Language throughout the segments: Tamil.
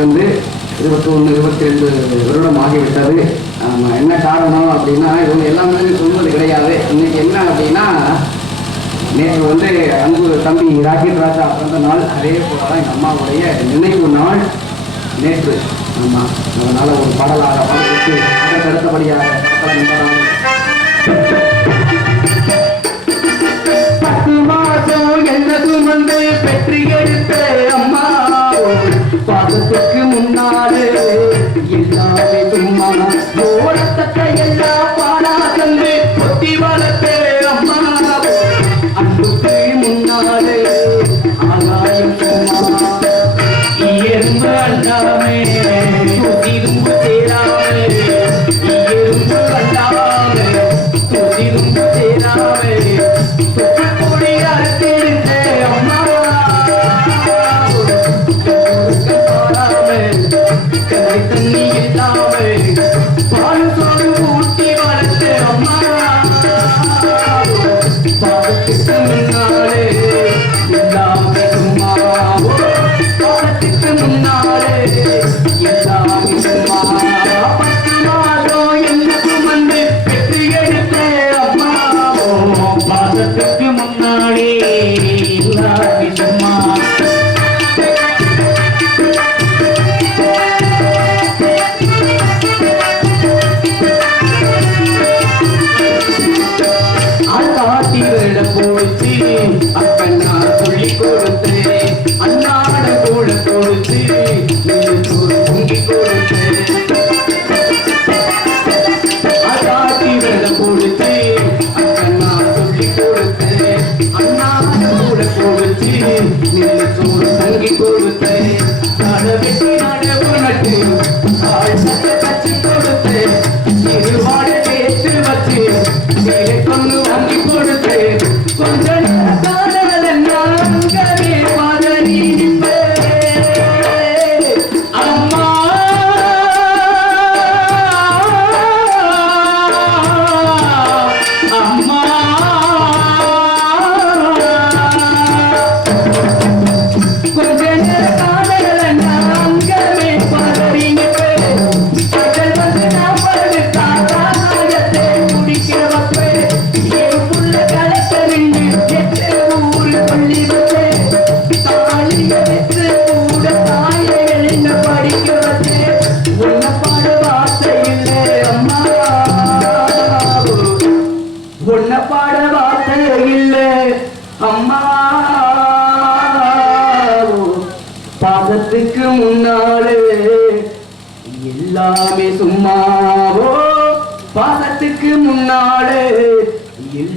இருந்து இருபத்தி ஒன்று இருபத்தி ரெண்டு வருடம் ஆகிவிட்டது. என்ன காரணம் அப்படின்னா இவங்க எல்லாமே சொல்வது கிடையாது. இன்னைக்கு என்ன அப்படின்னா நேற்று வந்து அன்பு தம்பி ராக்கெட் ராஜா பிறந்த நாள் அதே போல தான் எங்கள் அம்மாவுடைய நினைவு நாள் நேற்று. ஆமாம் அதனால் ஒரு பாடலாக பாடலுக்கு அடுத்தபடியாக பெற்றி எடுத்த அம்மா. பாதத்துக்கு முன்னாலே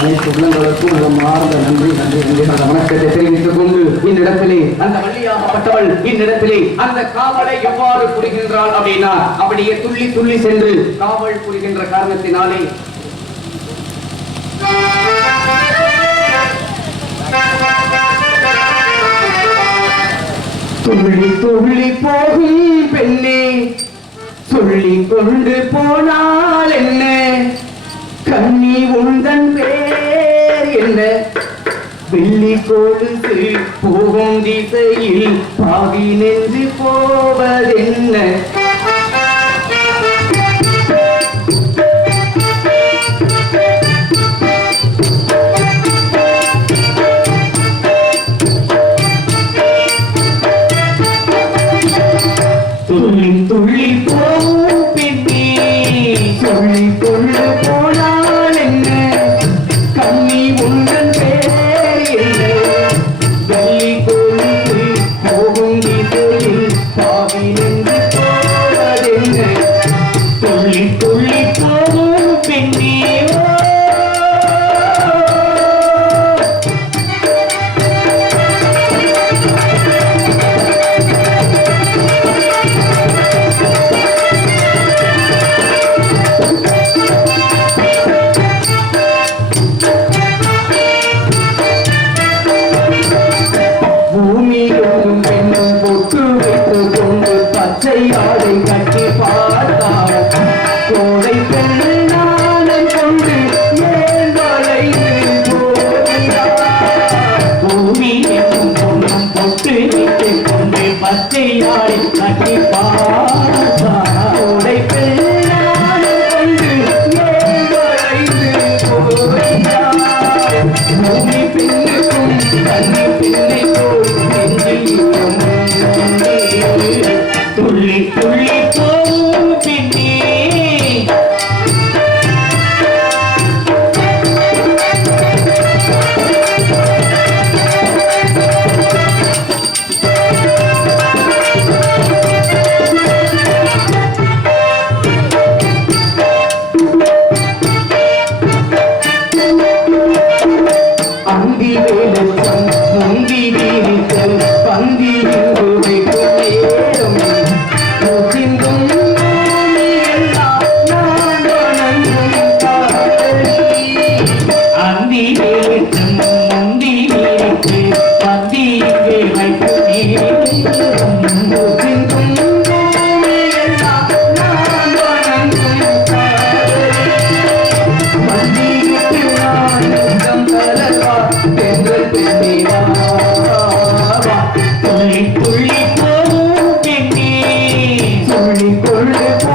அனைத்து உள்ளங்களுக்கும் மிக மார்ந்த நன்றி நன்றி அந்த வணக்கத்தை தெரிவித்துக் கொண்டு இந்த அந்த வள்ளியாகப்பட்டவள் இந்நிடத்திலே அந்த காவலை எவ்வாறு புரிகின்றாள் அப்படின்னா அப்படியே துள்ளி துள்ளி சென்று காவல் புரிகின்ற காரணத்தினாலே. துள்ளி துள்ளி போகும் பெண்ணே. சொல்லி கொண்டு போனால் என்ன? கண்ணி உந்தன் பேர் என்ன? வெள்ளி கொடுத்து போகும் திசையில் பாவி நின்று போவதென்ன? அத்தையாடி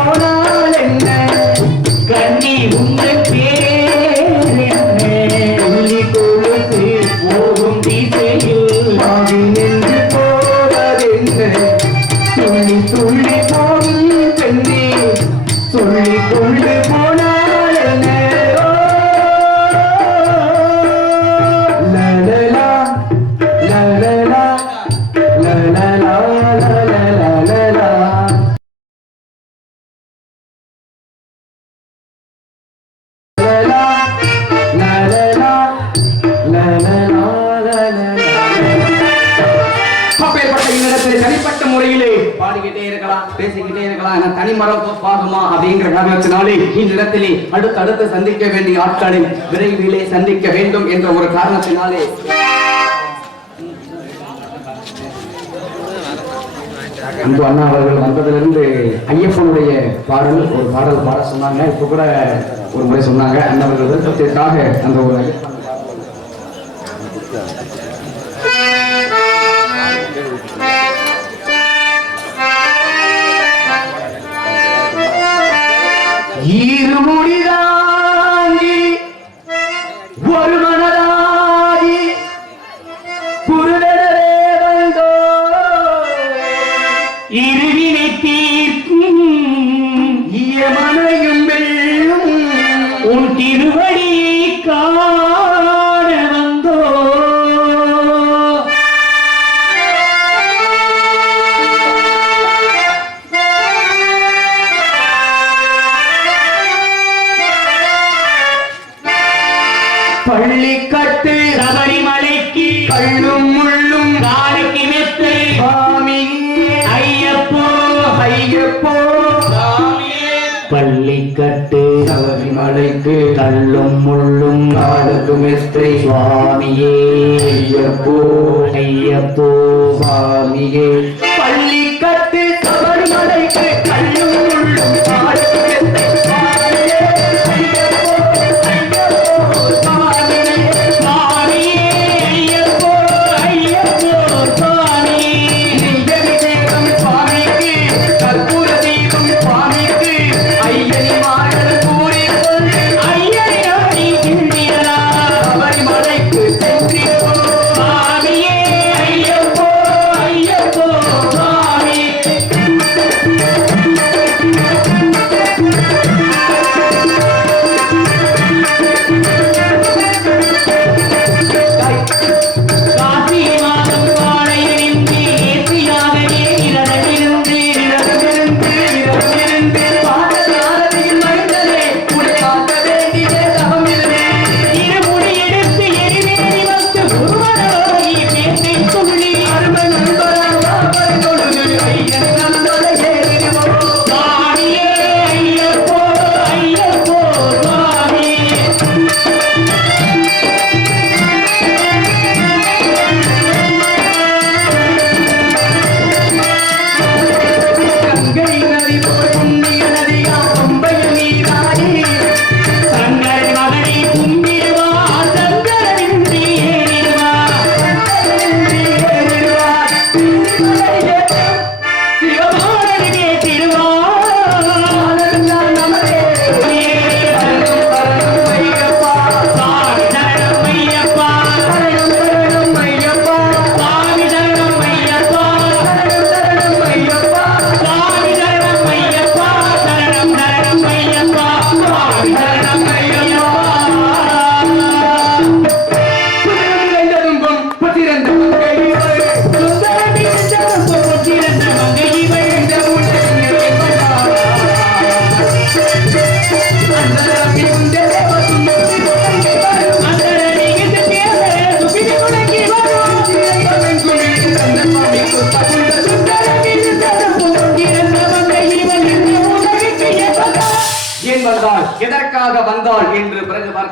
나오나 இந்நிடத்திலே அடுத்தடுத்து சந்திக்க வேண்டிய ஆட்களை விரைவிலே சந்திக்க வேண்டும் என்ற ஒரு காரணத்தினாலே. அன்பு அண்ணா அவர்கள் வந்ததிலிருந்து ஐயப்பனுடைய பாடல் ஒரு பாடல் பாட சொன்னாங்க. இப்ப கூட ஒரு முறை சொன்னாங்க. அண்ணவர்கள் விருப்பத்திற்காக அந்த ஒரு ஐயப்பன் பள்ளி கட்டு சபரிமலைக்கு கள்ளும் முள்ளும் காலுக்கு மெத்து. சுவாமி ஐயப்போ ஐயப்போ. பள்ளி கட்டு சபரிமலைக்கு கள்ளும் முள்ளும் காலுக்கு மெத்து. சுவாமியே ஐயப்போ. ஐயப்போ. சுவாமியே பள்ளி கட்டு சபரிமலைக்கு கள்ளும்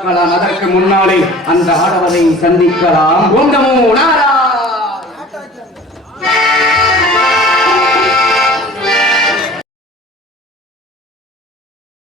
பார்க்கலாம் அதற்கு முன்னாலே அந்த ஆடவரை சந்திக்கலாம். ஓம் நமோ